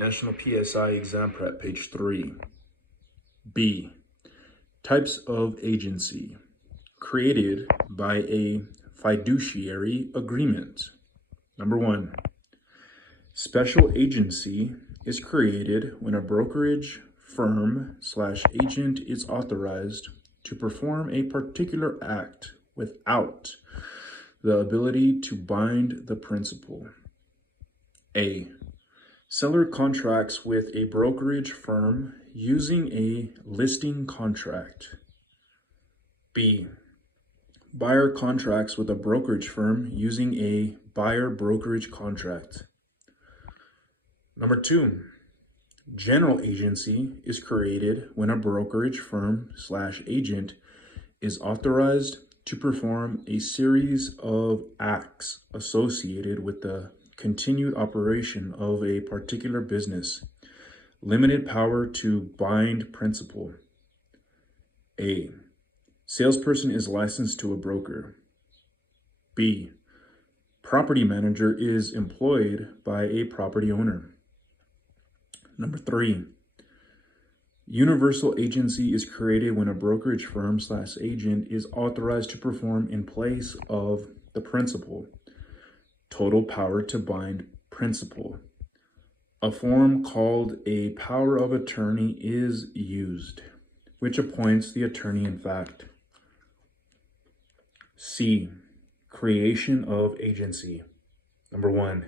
National PSI Exam Prep, page 3. B. Types of agency created by a fiduciary agreement. Number 1. Special agency is created when a brokerage firm/agent is authorized to perform a particular act without the ability to bind the principal. A. Seller contracts with a brokerage firm using a listing contract. B. Buyer contracts with a brokerage firm using a buyer brokerage contract. Number 2. General agency is created when a brokerage firm/agent is authorized to perform a series of acts associated with the continued operation of a particular business. Limited power to bind principal. A. Salesperson is licensed to a broker. B. Property manager is employed by a property owner. Number 3. Universal agency is created when a brokerage firm/agent is authorized to perform in place of the principal. Total power to bind principal. A form called a power of attorney is used, which appoints the attorney in fact. C. Creation of agency. Number 1.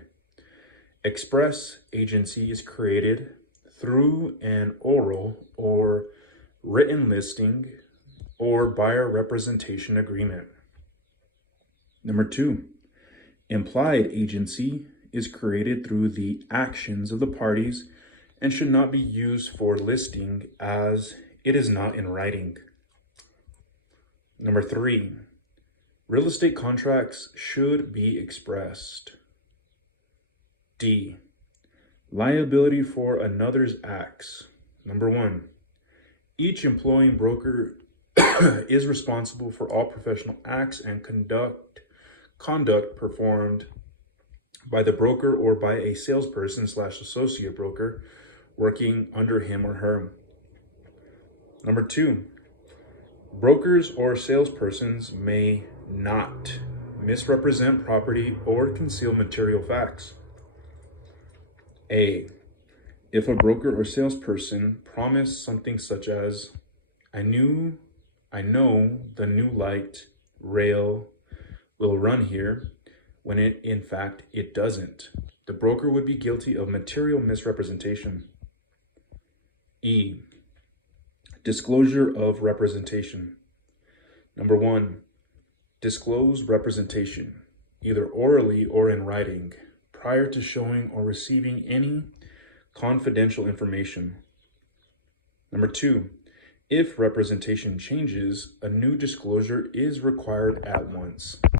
Express agency is created through an oral or written listing or buyer representation agreement. Number 2. Implied agency is created through the actions of the parties and should not be used for listing as it is not in writing. Number 3. Real estate contracts should be expressed. D. Liability for another's acts. Number 1. Each employing broker is responsible for all professional acts and conduct performed by the broker or by a salesperson/associate broker working under him or her. Number 2. Brokers or salespersons may not misrepresent property or conceal material facts. A. If a broker or salesperson promised something such as, I know the new light rail will run here, when in fact it doesn't, the broker would be guilty of material misrepresentation. E. Disclosure of representation. Number 1. Disclose representation, either orally or in writing, prior to showing or receiving any confidential information. Number 2. If representation changes, a new disclosure is required at once.